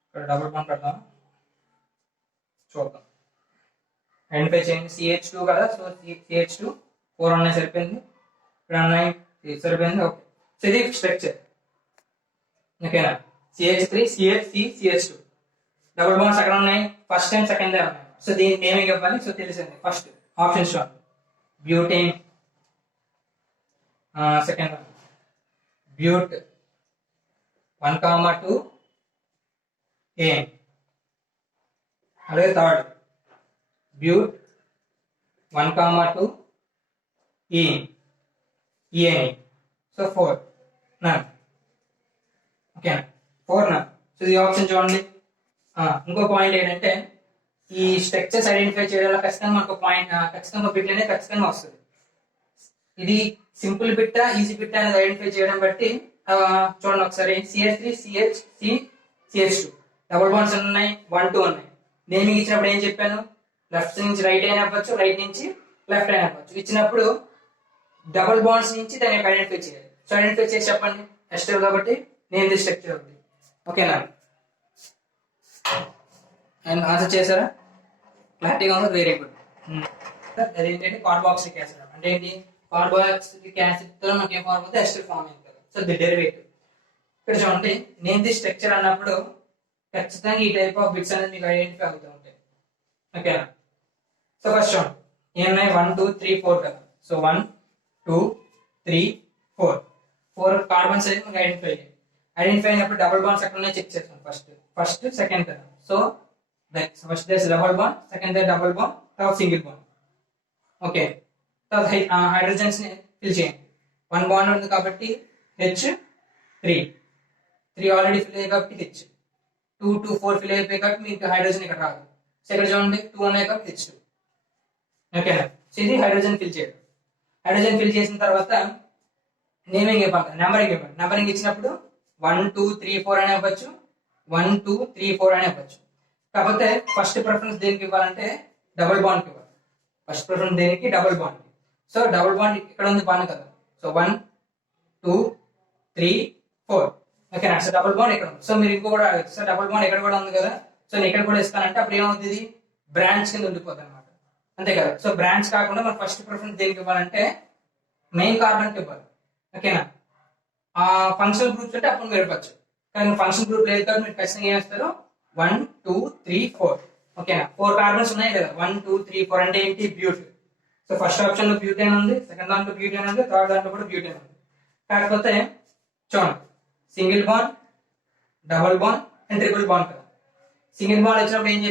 ఇక్కడ డబుల్ బాండ్ పెడదాం చూద్దాం. ఐడెంటిఫై చేయండి. CH2 కదా, సో CH2 4 ఉన్నాయి సరిపోయింది, ఇక్కడ ఉన్నాయి సరిపోయింది. ఓకే, సో ఇది స్ట్రక్చర్. ఓకేనా, CH3 CH CH2 double bonds ఎక్కడ ఉన్నాయి, ఫస్ట్ అండ్ సెకండ్ దే ఉన్నాయి. సో దీనికి నేమింగ్ ఇవ్వాలి. సో తెలిసింది, ఫస్ట్ ఆప్షన్ చూడండి, బ్యూటేన్, సెకండ్ వన్ బ్యూట్ 1,2 ఏన్, అలాగే థర్డ్ బ్యూట్ 1,2 ఈఎన్. సో 4 నన్. ఓకేనా, 4 నన్. సో ఈ ఆప్షన్ చూడండి. ఇంకో పాయింట్ ఏంటంటే ఈ స్ట్రక్చర్స్ ఐడెంటిఫై చేయడంలో ఖచ్చితంగా మనకు పాయింట్ ఖచ్చితంగా బిట్ అనేది ఖచ్చితంగా వస్తుంది. ఇది సింపుల్ బిట్టా ఈజీ బిట్టా అనేది ఐడెంటిఫై చేయడం బట్టి చూడండి ఒకసారి. CH3 CH CH2 double bonds ఉన్నాయి, 1 2 ఉన్నాయి. నేమింగ్ ఇచ్చినప్పుడు ఏం చెప్పాను, లెఫ్ట్ నుంచి రైట్ అయినా అవ్వచ్చు, రైట్ నుంచి లెఫ్ట్ అయినా అవ్వచ్చు. ఇచ్చినప్పుడు డబుల్ బాండ్స్ నుంచి దాన్ని ఐడెంటిఫై చేయాలి. సో ఐడెంటిఫై చేసి చెప్పండి, ఎస్టర్ కాబట్టి నేమ్ ది స్ట్రక్చర్ అవుతుంది. ఓకేనా, అండ్ ఆన్సర్ చేశారా, క్లారిటీగా ఉంది, వెరీ గుడ్. అదేంటంటే కార్బాక్సిలిక్ యాసిడ్ అంటే ఏంటి, కార్బాక్సిలిక్ యాసిడ్ తో మనకి ఏం ఫార్మ్ అవుతుంది, ఎస్టర్ ఫార్మ్ అవుతుంది. So the derivative. ఇక్కడ చూడండి, నేమ్ ది స్ట్రక్చర్ అన్నప్పుడు ఖచ్చితంగా ఈ టైప్ ఆఫ్ బిట్స్ అనేది మీకు ఐడెంటిఫై అవుతూ ఉంటాయి. ఓకేనా, సో ఫస్ట్ చూడండి ఏమన్నాయి, 1 2 3 4 కదా. సో 1 2 3 4 కార్బన్స్ అయితే మనకి ఐడెంటిఫై అయ్యాయి. ఐడెంటిఫై అయినప్పుడు డబుల్ బాండ్స్ ఎక్కడ ఉన్నాయి చెక్ చేస్తాం. ఫస్ట్ సెకండ్ కదా. So first there's double bond, second there double bond, తర్వాత సింగిల్ బాండ్. ఓకే, తర్వాత హైడ్రోజన్స్ ని ఫిల్ చేయండి. 1 బాండ్ ఉంది కాబట్టి H3 ఆల్రెడీ ఫిల్ అయ్యాయి కాబట్టి H 2 2 4 ఫిల్ అయిపోయి కాబట్టి మీకు హైడ్రోజన్ ఇక్కడ రాదు. సో ఇక్కడ చూడండి 2 ఉన్నాయి కాబట్టి H2. ఓకేనా, సో ఇది హైడ్రోజన్ ఫిల్ చేయడం. హైడ్రోజన్ ఫిల్ చేసిన తర్వాత నేమింగ్ ఇవ్వాలి, నెంబరింగ్ ఇవ్వాలి. నెంబరింగ్ ఇచ్చినప్పుడు 1 2 3 4 అని ఇవ్వచ్చు, 1 2 3 4 అని ఇవ్వచ్చు. కాకపోతే ఫస్ట్ ప్రిఫరెన్స్ దేనికి ఇవ్వాలంటే డబుల్ బాండ్ ఇవ్వాలి. ఫస్ట్ ప్రిఫరెన్స్ దేనికి, double bond. So double bond ఇక్కడ ఉంది బాండ్ కదా. సో 1 2 3 4. ఓకేనా, సో డబుల్ బాండ్ ఇక్కడ ఉంది. సో మీరు ఇంకో కూడా అడగచ్చు, సో డబుల్ బాండ్ ఇక్కడ కూడా ఉంది కదా, సో నేను ఇక్కడ కూడా ఇస్తానంటే అప్పుడు ఏమవుతుంది, బ్రాంచ్ కింద ఉండిపోతుంది అనమాట. అంతే కదా. సో బ్రాంచ్ కాకుండా మనం ఫస్ట్ ప్రిఫరెన్స్ దేనికి ఇవ్వాలంటే మెయిన్ కార్బన్ ఇవ్వాలి. ఓకేనా, ఆ ఫంక్షనల్ గ్రూప్స్ అంటే అప్పుడు మీరు ఇవ్వచ్చు. కానీ ఫంక్షన్ గ్రూప్ లేదు కాబట్టి మీరు ఖచ్చితంగా ఏం చేస్తారు, 1 2 3 4. ఓకేనా, 4 కార్బన్స్ ఉన్నాయి కదా, 1 2 3 4 అంటే ఏంటి, బ్యూట్. సో ఫస్ట్ ఆప్షన్ లో బ్యూటేన్ ఉంది, సెకండ్ దాంట్లో బ్యూటేన్ ఉంది, థర్డ్ దాంట్లో కూడా బ్యూటేన్ ఉంది. కాకపోతే చూడండి, single bond, double bond and triple bond కదా. సింగిల్ బాండ్ వచ్చినప్పుడు ఏం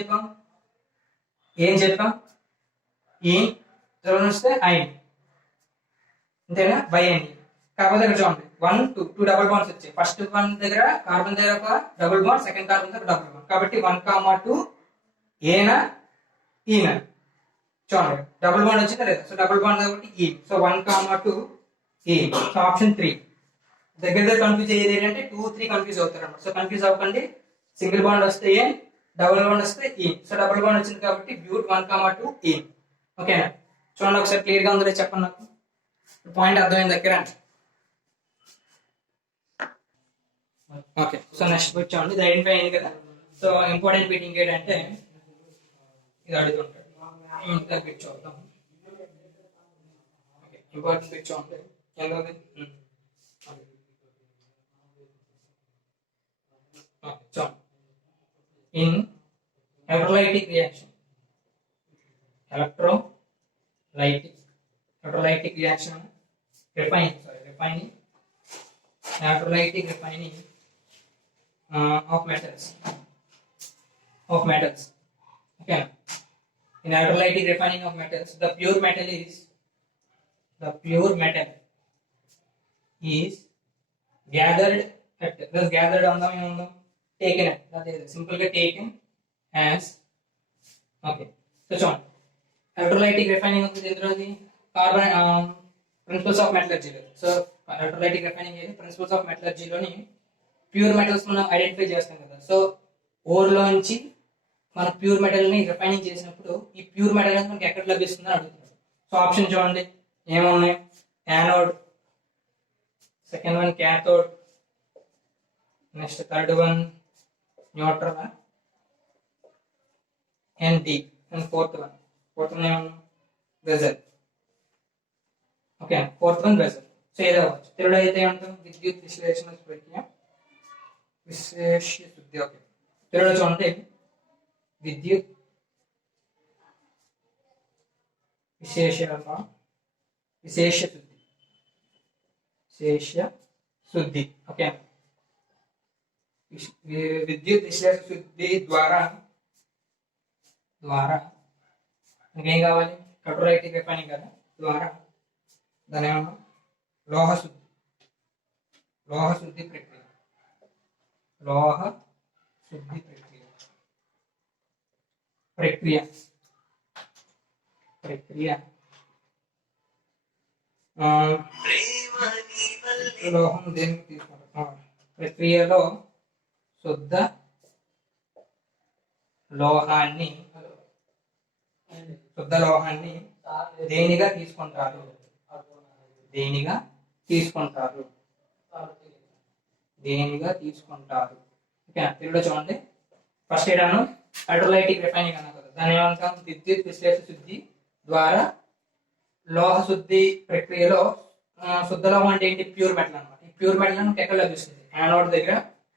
చెప్పాం ఈ వస్తే ఐన్, అంతేనా, బై అండి. కాకపోతే ఇక్కడ చూడండి 1 2 డబుల్ బాండ్స్ వచ్చాయి. ఫస్ట్ వన్ దగ్గర కార్బన్ దగ్గర ఒక డబుల్ బాండ్, సెకండ్ కార్బన్ దగ్గర డబుల్ బాండ్, కాబట్టి 1,2 ఏనా ఈనా. చూడండి డబుల్ బాండ్ వచ్చిందా లేదా, సో డబుల్ బాండ్ కాబట్టి ఈ. సో 1,2 ఈ. So option 3. దగ్గర కన్ఫ్యూజ్ అయ్యేది ఏంటంటే 2 3 కన్ఫ్యూజ్ అవుతారు అన్నమాట. సో కన్ఫ్యూజ్ అవ్వకండి, సింగిల్ బాండ్ వస్తే ఏ, డబుల్ బాండ్ వస్తే ఈ. సో డబుల్ బాండ్ వచ్చింది కాబట్టి బ్యూట్ 1,2 ఈ. ఓకేనా, చూడండి ఒకసారి క్లియర్ గా ఉందో చెప్పండి నాకు, పాయింట్ అర్థమైంది దగ్గర. ఓకే, సో నెక్స్ట్ బిట్ చూడండి, ఇది ఐడెంటిఫై అయింది కదా. సో ఇంపార్టెంట్ బిట్ ఇంకేంటంటే ఇది అడుగుతుంటాడు, ఇంకా బిట్ చూద్దాం. ఓకే, ఇంపార్టెంట్ బిట్ చూడండి ఎంత ఉంది. చూడండి, in electrolytic reaction, electrolytic reaction, refining electrolytic refining of metals. Okay, in electrolytic refining of metals, the pure metal is gathered at, thus gathered on the taken at, that is simple ga taken as. Okay, so చూడండి, electrolytic refining of the carbon principles of metallurgy. So electrolytic refining is principles of metallurgy లోని pure metals మనం identify చేస్తాం కదా. So or లో నుంచి మనం pure metal ని refining చేసినప్పుడు ఈ ప్యూర్ మెటల్ అనేది మనకి ఎక్కడ లభిస్తుందని అడుగుతున్నారు. సో ఆప్షన్ చూడండి ఏమున్నాయి, anode, second one cathode, next third one neutral and D, and fourth one ఏమన్నా vessel. Okay, fourth one vessel. So ఏదో అవ్వచ్చు. తెలుగులో అయితే ఏమంటాం? విద్యుత్ విశ్లేషణ ప్రక్రియ, విశేష శుద్ధి. ఓకే, తెలుగులో చూడండి, విద్యుత్ విశేష శుద్ధి, ఓకే. విద్యుత్ విశ్లేషణ శుద్ధి ద్వారా ఇంకేం కావాలి? కటోలైటిక్ రిఫైనింగ్ కదా, ద్వారా దాని ఏమన్నా లోహ శుద్ధి ప్రక్రియ, లోహం దేనికి తీసుకుంటాం? ప్రక్రియలో శుద్ధ లోహాన్ని దేనిగా తీసుకుంటారు? ఓకే, తెలుగులో చూడండి. ఫస్ట్ ఏడాను హైడ్రోలైటిక్ రిఫైనింగ్ అన్నా కదా, దాని ఏమంటాం? విద్యుత్ విశ్లేషణ శుద్ధి ద్వారా లోహ శుద్ధి ప్రక్రియలో శుద్ధ లోహం అంటే ఏంటి? ప్యూర్ మెటల్ అనమాట. ఈ ప్యూర్ మెటల్ మనకి ఎక్కడ లభిస్తుంది? యానోడ్ దగ్గర,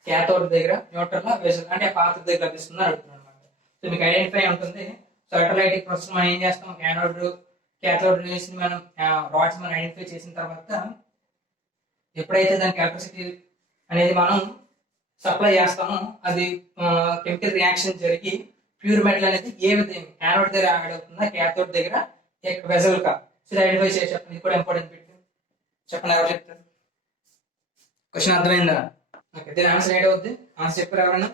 క్యాథోడ్ దగ్గర, న్యూట్రల్, వెసల్ అంటే పాత్ర దగ్గర లభిస్తుంది అని అడుగుతున్నాను అనమాట. సో మీకు ఐడెంటిఫై ఉంటుంది. సో హైడ్రోలైటిక్ ప్రాసెస్ మనం ఏం చేస్తాం? యానోడ్, క్యాథోడ్ ని మనం రాడ్స్ మనం ఐడెంటిఫై చేసిన తర్వాత ఎప్పుడైతే దానికి ఎలక్ట్రిసిటీ అనేది మనం సప్లై చేస్తామో అది కెమికల్ రియాక్షన్ జరిగి ప్యూర్ మెటల్ అనేది ఏ విధంగా యానోడ్ దగ్గర యాడ్ అవుతుందా, క్యాథోడ్ దగ్గర, వెసల్ కా. సో ఐడెంటిఫై చేసి చెప్పండి. ఇది కూడా ఇంపార్టెంట్ బిట్. చెప్పండి, ఎవరు చెప్తారు? క్వశ్చన్ అర్థమైందా? ఓకే, దీని ఆన్సర్ ఏడ్ అవుద్ది. ఆన్సర్ చెప్పారు ఎవరైనా?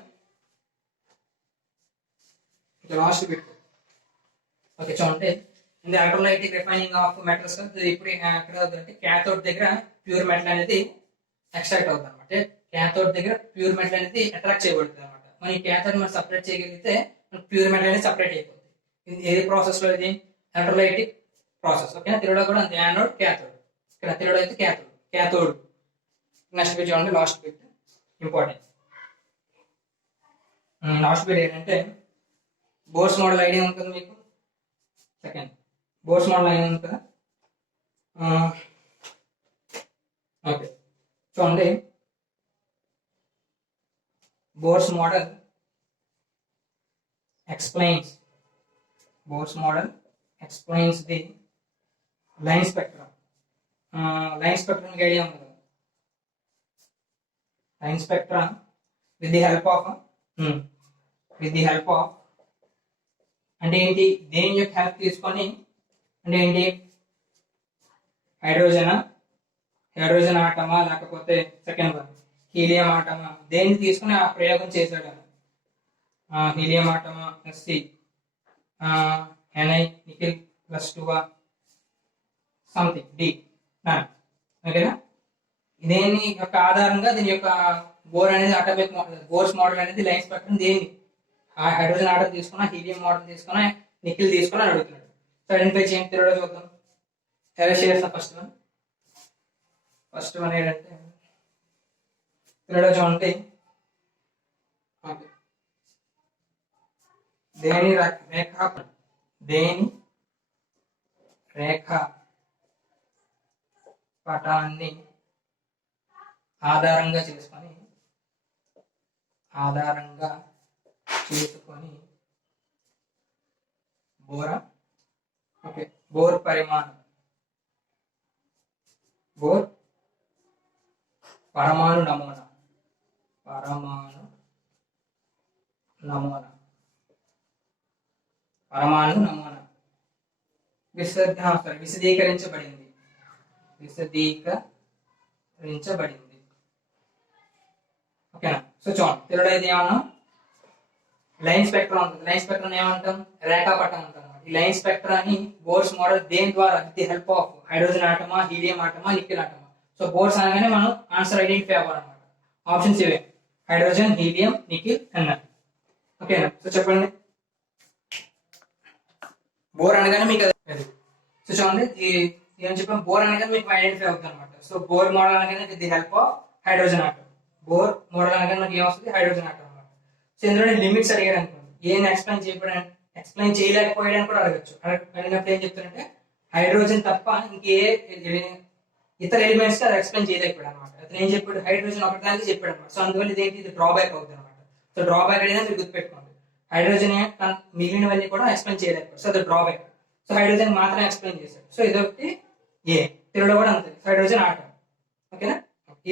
Last bit. ఓకే, చూడండి. ఇది హైడ్రోలైటిక్ రిఫైనింగ్ ఆఫ్ మెటల్స్. ఇప్పుడు ఎక్కడ అవుతుందంటే క్యాథోడ్ దగ్గర ప్యూర్ మెటల్ అనేది ఎక్స్ట్రాక్ట్ అవుతుంది అనమాట. క్యాథోడ్ దగ్గర ప్యూర్ మెటల్ అనేది అట్రాక్ట్ చేయబడుతుంది అనమాట. మన ఈ క్యాథోడ్ మనం సపరేట్ చేయగలిగితే ప్యూర్ మెటల్ అనేది సపరేట్ అయిపోతుంది. ఇది ఏ ప్రాసెస్ లో? ఇది హైడ్రోలైటిక్ ప్రాసెస్. ఓకే, తెలుగులో కూడా అంతే, యానోడ్, క్యాథోడ్. ఇక్కడ తెలుగులో అయితే క్యాథోడ్. నెక్స్ట్ బిట్ చూడండి, last bit important. Last bit ఏంటంటే బోర్స్ మోడల్ ఐడియా ఉంటుంది మీకు? సెకండ్ బోర్స్ మోడల్ ఐడియా ఉంది కదా? ఓకే, చూడండి. Bores model explains the line spectrum. Line spectrum idea ఉంది కదా? Line spectrum with the help of అంటే ఏంటి? దేని యొక్క హెల్ప్ తీసుకొని అంటే ఏంటి? హైడ్రోజన్ ఆటమా, లేకపోతే సెకండ్ వన్ హీలియం ఆటమా, దేన్ని తీసుకుని ఆ ప్రయోగం చేశాడు? హీలియం ఆటమా, SC NI nickel plus 2 something D. ఓకేనా? దేని యొక్క ఆధారంగా దీని యొక్క బోర్ అనేది అటామిక్ బోర్స్ మోడల్ అనేది లైన్ స్పెక్ట్రమ్ దేని హైడ్రోజన్ ఆటం తీసుకున్నా, హీలియం మోడల్ తీసుకున్నా, నికిల్ తీసుకున్నా అడుగుతున్నాడు. సో ఐడెంటిఫై చేయండి. తెలుగులో చూద్దాం. ఎలా చేస్తాం? ఫస్ట్ వన్ ఏంటంటే తెలుగులో చూడండి. దేని రేఖా పటాన్ని ఆధారంగా చేసుకొని బోర్ పరమాణు నమూనా విశదీకరించబడింది. ఓకేనా? సో చూడండి, తెలుగులో అయితే ఏమన్నా లైన్ స్పెక్ట్రమ్ ఉంటుంది. లైన్ స్పెక్ట్రమ్ ఏమంటాం? రేఖాపటం అంటాం. ఈ లైన్ స్పెక్ట్రాన్ని బోర్స్ మోడల్ దేని ద్వారా? With the help of hydrogen ఆటమా, హీలియం ఆటమా, నికిల్ ఆటమా. సో బోర్స్ అనగానే మనం ఆన్సర్ ఐడెంటిఫై అవ్వాలన్నమాట. ఆప్షన్స్ ఇవే: హైడ్రోజన్, హీలియం, నికిల్, ఎన్ఐ. ఓకేనా? సో చెప్పండి, బోర్ అనగానే మీకు అది. సో చూడండి, ఈ ఏం చెప్పాం, బోర్ అనగానే మీకు ఐడెంటిఫై అవుతుంది అనమాట. సో బోర్ మోడల్ అనగానే with the help of hydrogen atom. Bohr model అనగానే మనకి ఏమొస్తుంది, హైడ్రోజన్ ఆటం అనమాట. సో ఇందులో లిమిట్స్ అడిగాడు అనుకోండి, ఏం ఎక్స్ప్లెయిన్ చేయలేకపోయాడని కూడా అడగచ్చు. అడిగినప్పుడు ఏం చెప్తారంటే హైడ్రోజన్ తప్ప ఇంకే ఇతర ఎలిమెంట్స్ అది ఎక్స్ప్లెయిన్ చేయలేకపోయాడు అనమాట. అతను ఏం చెప్పాడు, హైడ్రోజన్ ఒకటానికి చెప్పాడు అనమాట. సో అందువల్ల ఇదేంటి, ఇది డ్రాబ్యాక్ అవుతుంది అనమాట. సో డ్రాబ్యాక్ అనేది మీరు గుర్తుపెట్టుకోండి, హైడ్రోజన్ మిగిలినవన్నీ కూడా ఎక్స్ప్లెయిన్ చేయలేకపోయాడు. సో అది డ్రాబ్యాక్. సో హైడ్రోజన్ మాత్రమే ఎక్స్ప్లెయిన్ చేశాడు. సో ఇదొకటి ఏ తెలుగులో కూడా అంతే, హైడ్రోజన్ ఆటం. ఓకేనా,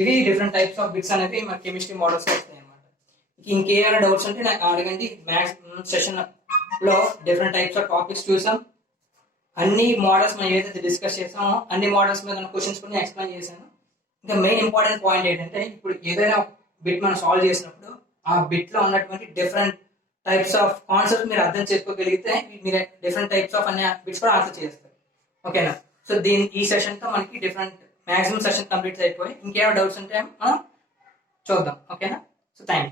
ఇవి డిఫరెంట్ టైప్స్ ఆఫ్ బిట్స్ అనేవి మన కెమిస్ట్రీ మోడల్స్ వస్తాయి అనమాట. ఇంకేమైనా డౌట్స్ ఉంటే నాకు అడగండి. మ్యాథ్స్ సెషన్ లో డిఫరెంట్ టైప్స్ ఆఫ్ టాపిక్స్ చూసాం. అన్ని మోడల్స్ మనం ఏదైతే డిస్కస్ చేసామో అన్ని మోడల్స్ మీద క్వశ్చన్స్ కూడా ఎక్స్ప్లెయిన్ చేశాను. ఇంకా మెయిన్ ఇంపార్టెంట్ పాయింట్ ఏంటంటే, ఇప్పుడు ఏదైనా బిట్ మనం సాల్వ్ చేసినప్పుడు ఆ బిట్ లో ఉన్నటువంటి డిఫరెంట్ టైప్స్ ఆఫ్ కాన్సెప్ట్ మీరు అర్థం చేసుకోగలిగితే మీరు డిఫరెంట్ టైప్స్ ఆఫ్ అన్ని బిట్స్ కూడా ఆన్సర్ చేస్తారు. ఓకేనా, సో ఈ సెషన్ తో మనకి డిఫరెంట్ మాక్సిమం సెషన్ కంప్లీట్ అయిపోయి, ఇంకేమైనా డౌట్స్ ఉంటే మనం చూద్దాం. ఓకేనా, సో థ్యాంక్ యూ.